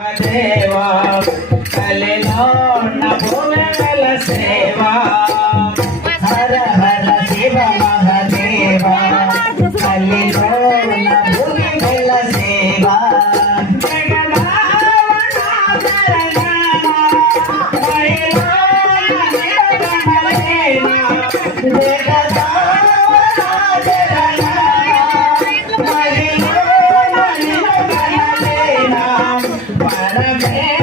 దేవా కలిలో నభువెల సేవా హర హర శివ మహదేవా కలిలో నభువెల సేవా Para